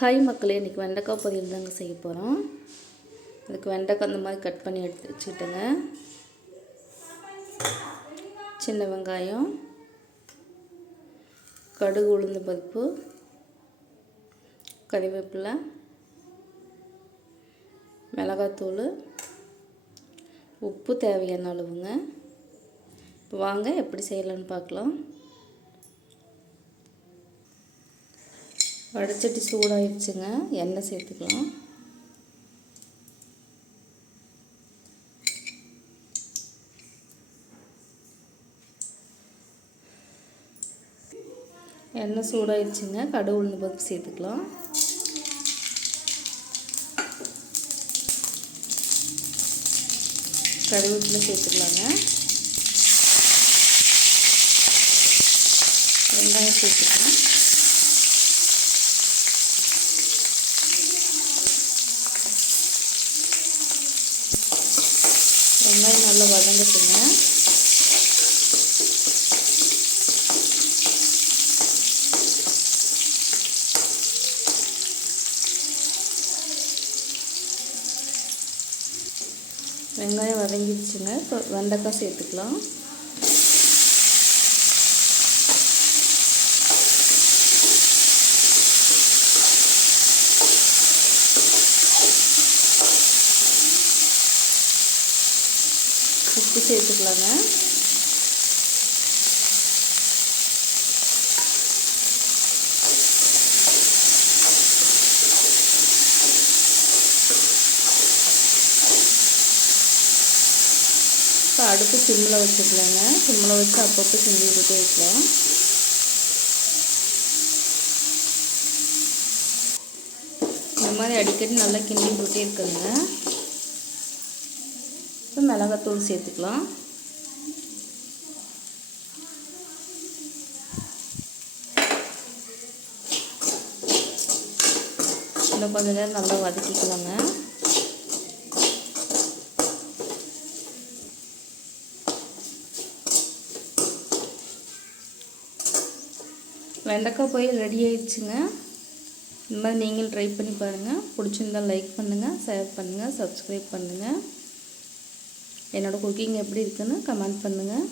Hi மக்களே இன்றைக்கி வெண்டைக்காய் பொரியல் தாங்க செய்ய போகிறோம் அதுக்கு வெண்டைக்காய் அந்த மாதிரி கட் பண்ணி எடுத்து வச்சுக்கிட்டேங்க சின்ன வெங்காயம் கடுகு உளுந்து பருப்பு கறிவேப்பிலை மிளகாத்தூள் உப்பு தேவையான அளவுங்க. இப்போ வாங்க எப்படி செய்யலான்னு பார்க்கலாம். வடைச்சட்டி சூடாகிடுச்சுங்க எண்ணெய் சேர்த்துக்கலாம். எண்ணெய் சூடாகிடுச்சுங்க கடுகு உளுந்து பருப்பு சேர்த்துக்கலாம். கருவேப்பிலை சேர்த்துக்கலாங்க. வெங்காயம் சேர்த்துக்கலாம் வெங்காயம் நல்லா வதங்கட்டுங்க. வெங்காயம் வதங்கிடுச்சுங்க. இப்போ வெண்டைக்காய் சேர்த்துக்கலாம். உப்பு சேர்த்துக்கலாங்க. இப்போ அடுப்பு சிம்மில் வச்சுக்கலாங்க. சிம்மில் வச்சு அப்பப்போ செஞ்சு விட்டுட்டே இருக்கலாம். இந்த மாதிரி அடிக்கடி நல்லா கிண்டி போட்டே இருக்குங்க இப்போ மிளகாத்தூள் சேர்த்துக்கலாம். இன்னும் கொஞ்ச நேரம் நல்லா வதக்கிக்கலாங்க. வெண்டைக்காய் போய் ரெடி ஆயிடுச்சுங்க. இந்த மாதிரி நீங்களும் ட்ரை பண்ணி பாருங்கள் பிடிச்சிருந்தால் லைக் பண்ணுங்கள் ஷேர் பண்ணுங்கள் சப்ஸ்கிரைப் பண்ணுங்கள் என்னோடய குக்கிங் எப்படி இருக்குதுன்னு கமெண்ட் பண்ணுங்கள்